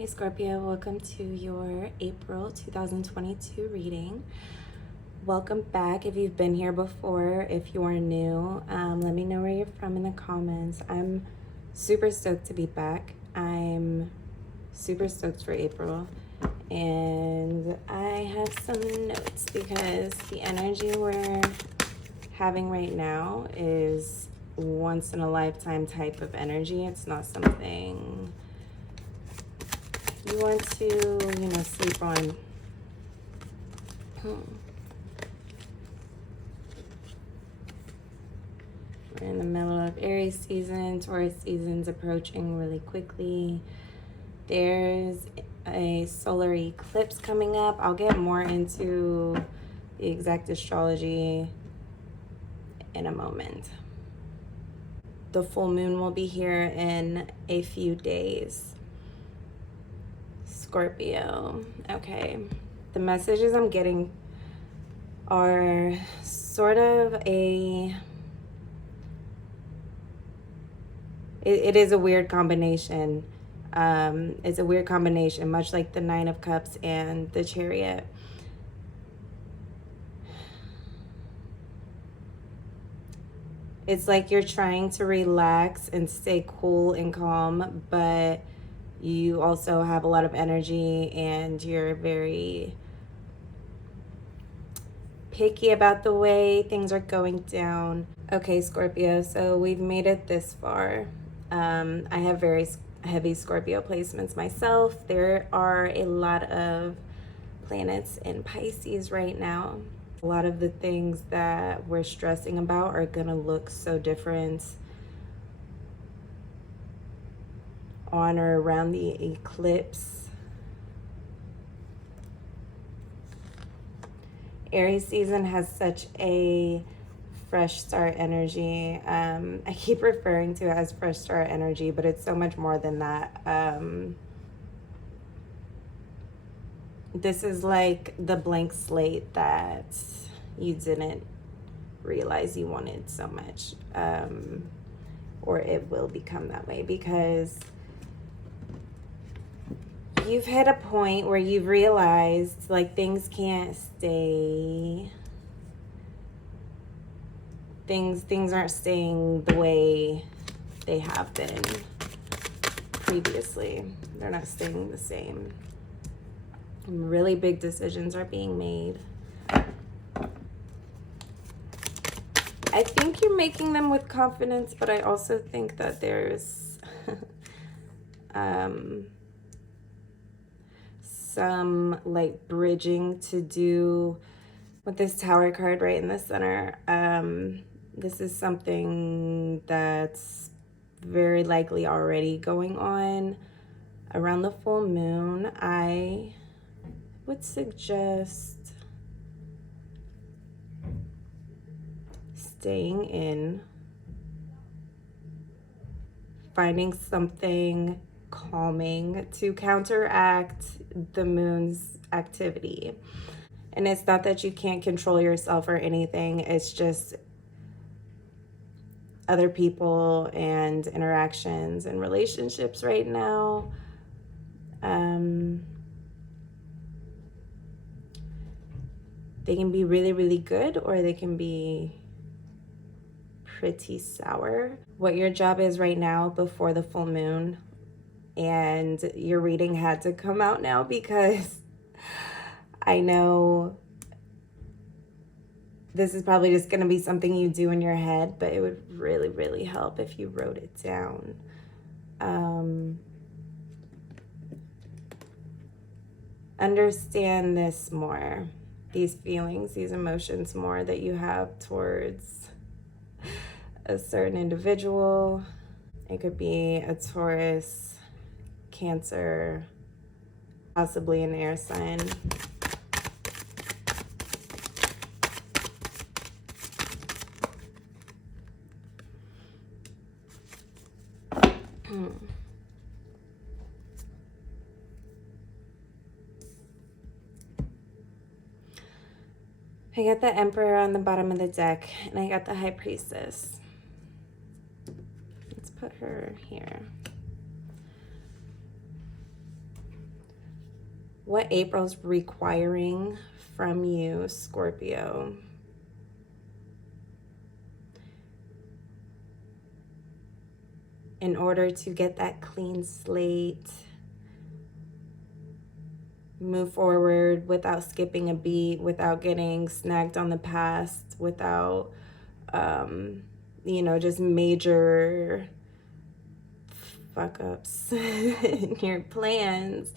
Hey Scorpio, welcome to your April 2022 reading. Welcome back if you've been here before. If you're new, let me know where you're from in the comments. I'm super stoked to be back. I'm super stoked for April. And I have some notes because the energy we're having right now is once in a lifetime type of energy. It's not something you want to, sleep on. We're in the middle of Aries season. Taurus season's approaching really quickly. There's a solar eclipse coming up. I'll get more into the exact astrology in a moment. The full moon will be here in a few days. Scorpio. Okay. The messages I'm getting are sort of it is a weird combination. It's a weird combination, much like the Nine of Cups and the Chariot. It's like you're trying to relax and stay cool and calm, but you also have a lot of energy and you're very picky about the way things are going down. Okay, Scorpio, so we've made it this far. I have very heavy Scorpio placements myself. There are a lot of planets in Pisces right now. A lot of the things that we're stressing about are gonna look so different on or around the eclipse. Aries season has such a fresh start energy. I keep referring to it as fresh start energy, but it's so much more than that. This is like the blank slate that you didn't realize you wanted so much, or it will become that way because you've hit a point where you've realized like things can't stay. Things aren't staying the way they have been previously. They're not staying the same. Really big decisions are being made. I think you're making them with confidence, but I also think that there's some like bridging to do with this Tower card right in the center. This is something that's very likely already going on around the full moon. I would suggest staying in, finding something calming to counteract the moon's activity. And it's not that you can't control yourself or anything, it's just other people and interactions and relationships right now. They can be really, really good, or they can be pretty sour. What your job is right now before the full moon, and your reading had to come out now because I know this is probably just going to be something you do in your head, but it would really, really help if you wrote it down. Understand this more, these feelings, these emotions more that you have towards a certain individual. It could be a Taurus, Cancer, possibly an air sign. I got the Emperor on the bottom of the deck, and I got the High Priestess. Let's put her here. what April's requiring from you, Scorpio. In order to get that clean slate, move forward without skipping a beat, without getting snagged on the past, without, just major fuck ups in your plans.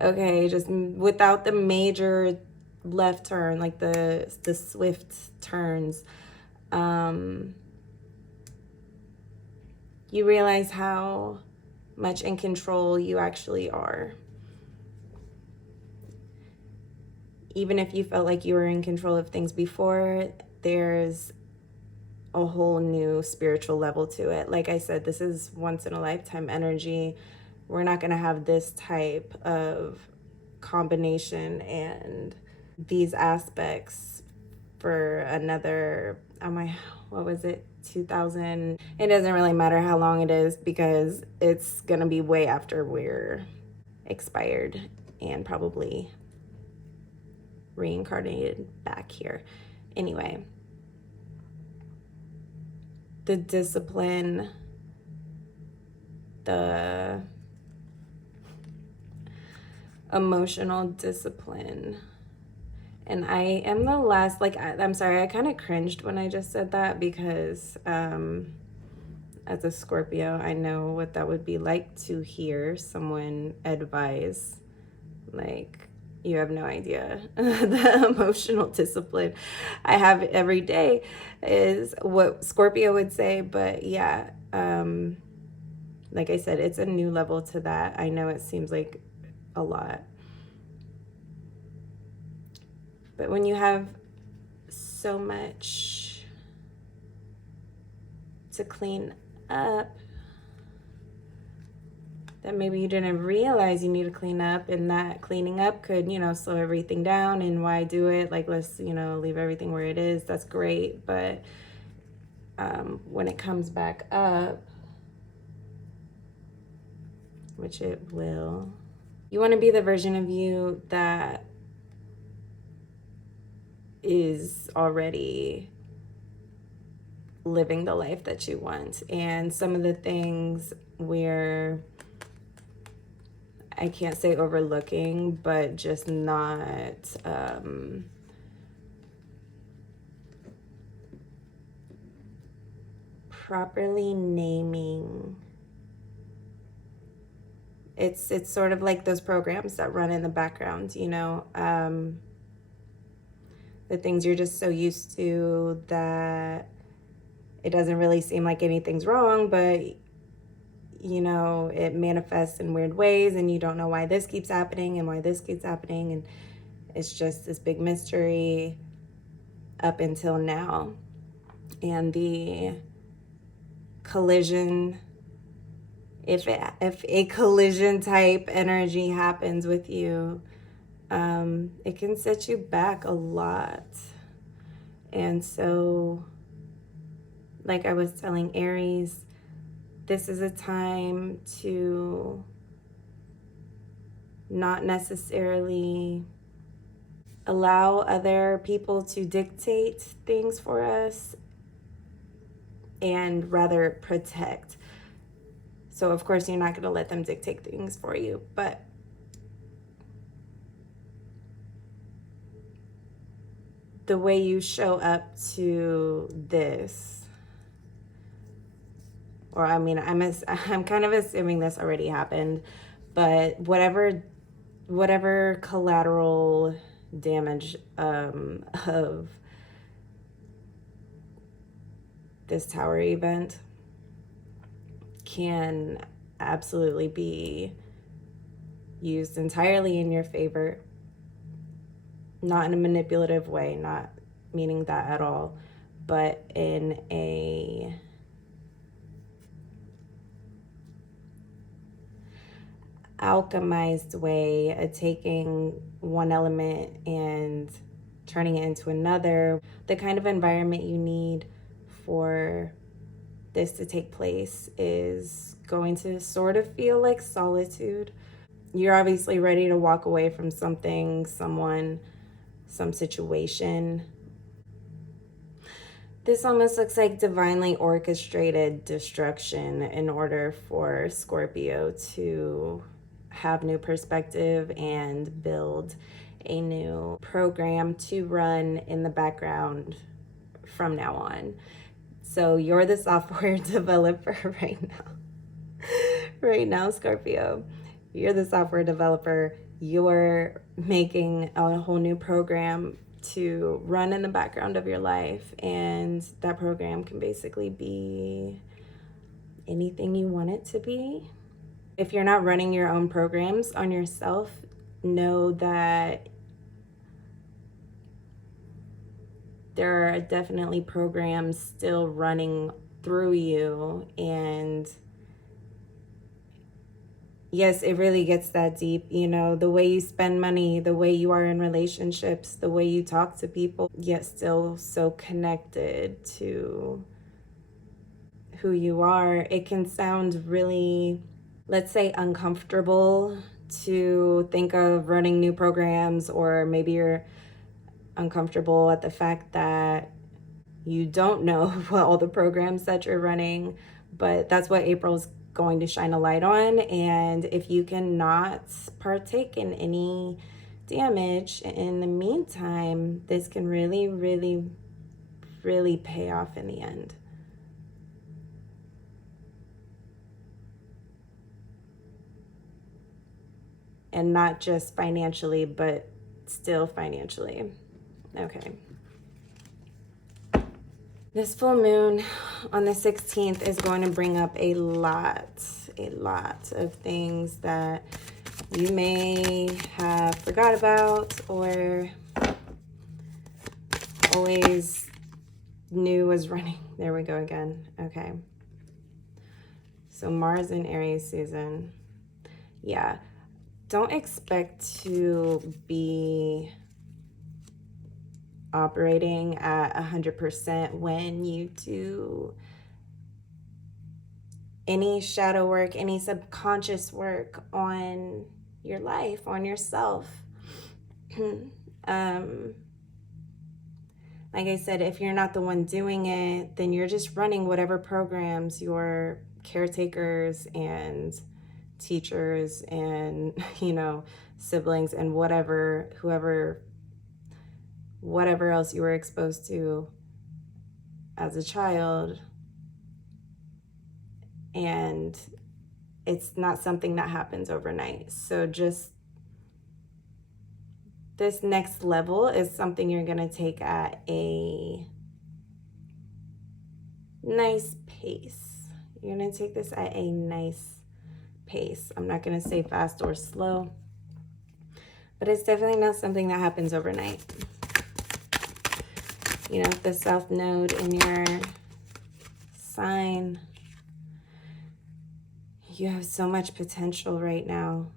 Okay, just without the major left turn, like the swift turns. You realize how much in control you actually are. Even if you felt like you were in control of things before, there's a whole new spiritual level to it. Like I said, this is once in a lifetime energy. We're not going to have this type of combination and these aspects for another, what was it, 2000? It doesn't really matter how long it is, because it's going to be way after we're expired and probably reincarnated back here. Anyway, the discipline, the emotional discipline. And I am the last, I'm sorry, I kind of cringed when I just said that, because as a Scorpio, I know what that would be like to hear someone advise, like, you have no idea. The emotional discipline I have every day is what Scorpio would say. But yeah, like I said, it's a new level to that. I know it seems like a lot, but when you have so much to clean up that maybe you didn't realize you need to clean up, and that cleaning up could, slow everything down. And why do it? Like, let's, leave everything where it is. That's great. But when it comes back up, which it will, you want to be the version of you that is already living the life that you want. And some of the things where, I can't say overlooking, but just not properly naming. It's sort of like those programs that run in the background, the things you're just so used to that it doesn't really seem like anything's wrong, but it manifests in weird ways, and you don't know why this keeps happening and why this keeps happening, and it's just this big mystery up until now. And the collision, if a collision type energy happens with you, it can set you back a lot. And so, like I was telling Aries, this is a time to not necessarily allow other people to dictate things for us, and rather protect. So of course you're not going to let them dictate things for you, but the way you show up to this, or I'm kind of assuming this already happened, but whatever collateral damage of this tower event can absolutely be used entirely in your favor. Not in a manipulative way, not meaning that at all, but in a alchemized way, taking one element and turning it into another. The kind of environment you need for this to take place is going to sort of feel like solitude. You're obviously ready to walk away from something, someone, some situation. This almost looks like divinely orchestrated destruction in order for Scorpio to have new perspective and build a new program to run in the background from now on. So you're the software developer right now. Right now, Scorpio. You're the software developer. You're making a whole new program to run in the background of your life. And that program can basically be anything you want it to be. If you're not running your own programs on yourself, know that there are definitely programs still running through you. And yes, it really gets that deep. You know, the way you spend money, the way you are in relationships, the way you talk to people, yet still so connected to who you are. It can sound really, let's say, uncomfortable to think of running new programs, or maybe you're uncomfortable at the fact that you don't know what all the programs that you're running, but that's what April's going to shine a light on. And if you cannot partake in any damage in the meantime, this can really, really, really pay off in the end. And not just financially, but still financially. Okay. This full moon on the 16th is going to bring up a lot of things that you may have forgot about or always knew was running. There we go again. Okay. So Mars in Aries season. Yeah. Don't expect to be operating at 100% when you do any shadow work, any subconscious work on your life, on yourself. Like I said, if you're not the one doing it, then you're just running whatever programs your caretakers and teachers and, you know, siblings and whatever else you were exposed to as a child. And it's not something that happens overnight. So just this next level is something you're going to take at a nice pace. You're going to take this at a nice pace. I'm not going to say fast or slow, but it's definitely not something that happens overnight. You know, the South Node in your sign, you have so much potential right now.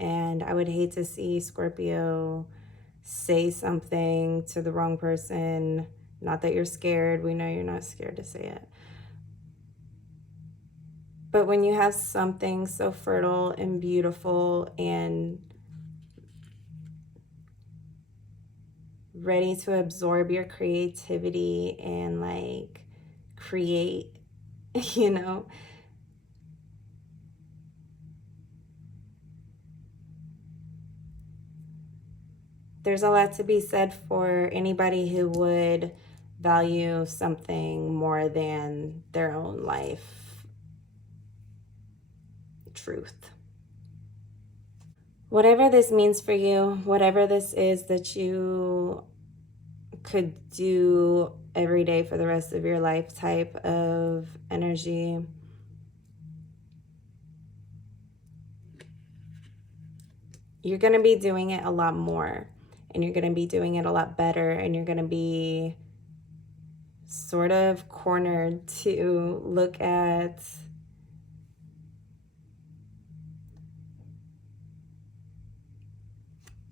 And I would hate to see Scorpio say something to the wrong person. Not that you're scared. We know you're not scared to say it. But when you have something so fertile and beautiful and ready to absorb your creativity and like create, you know, there's a lot to be said for anybody who would value something more than their own life truth. Whatever this means for you, whatever this is that you could do every day for the rest of your life type of energy, you're going to be doing it a lot more, and you're going to be doing it a lot better, and you're going to be sort of cornered to look at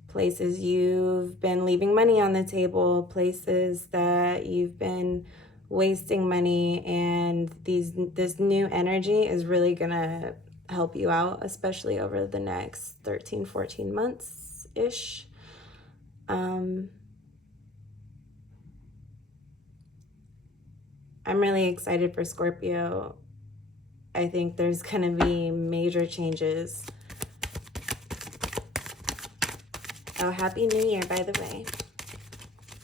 places you've been leaving money on the table, places that you've been wasting money, and this new energy is really gonna help you out, especially over the next 13, 14 months-ish. I'm really excited for Scorpio. I think there's going to be major changes. Oh, Happy New Year, by the way.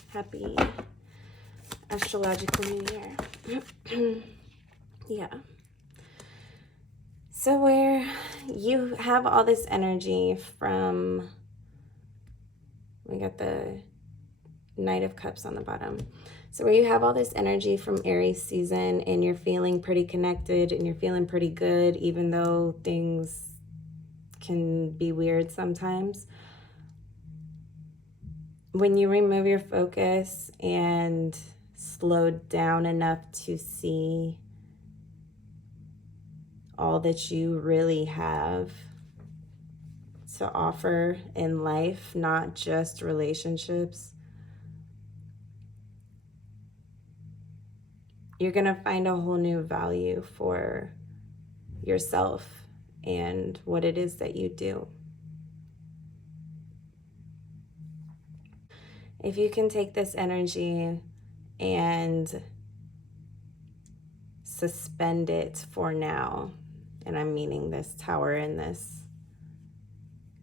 Happy astrological New Year. Yeah. So where you have all this energy from, we got the Knight of Cups on the bottom. So where you have all this energy from Aries season and you're feeling pretty connected and you're feeling pretty good, even though things can be weird sometimes. When you remove your focus and slow down enough to see all that you really have to offer in life, not just relationships, you're going to find a whole new value for yourself and what it is that you do. If you can take this energy and suspend it for now, and I'm meaning this Tower and this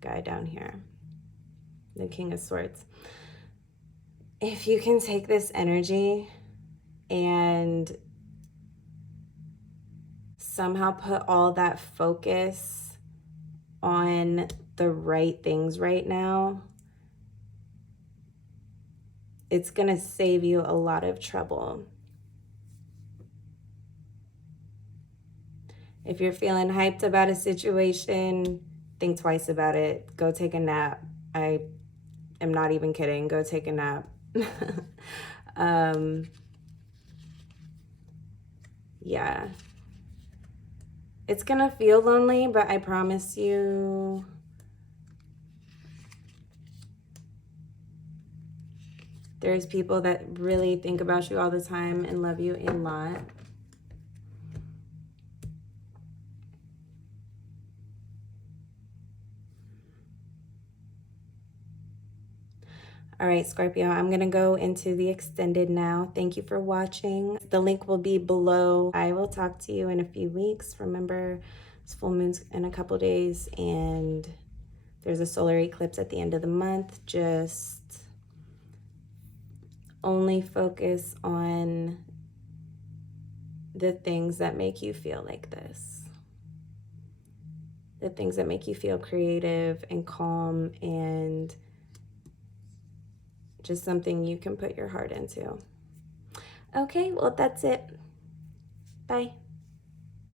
guy down here, the King of Swords. If you can take this energy and somehow put all that focus on the right things right now, it's going to save you a lot of trouble. If you're feeling hyped about a situation, think twice about it. Go take a nap. I am not even kidding. Go take a nap. Yeah. It's going to feel lonely, but I promise you, there's people that really think about you all the time and love you a lot. All right, Scorpio, I'm going to go into the extended now. Thank you for watching. The link will be below. I will talk to you in a few weeks. Remember, it's full moons in a couple days, and there's a solar eclipse at the end of the month. Just only focus on the things that make you feel like this. The things that make you feel creative and calm and just something you can put your heart into. Okay, well, that's it. Bye.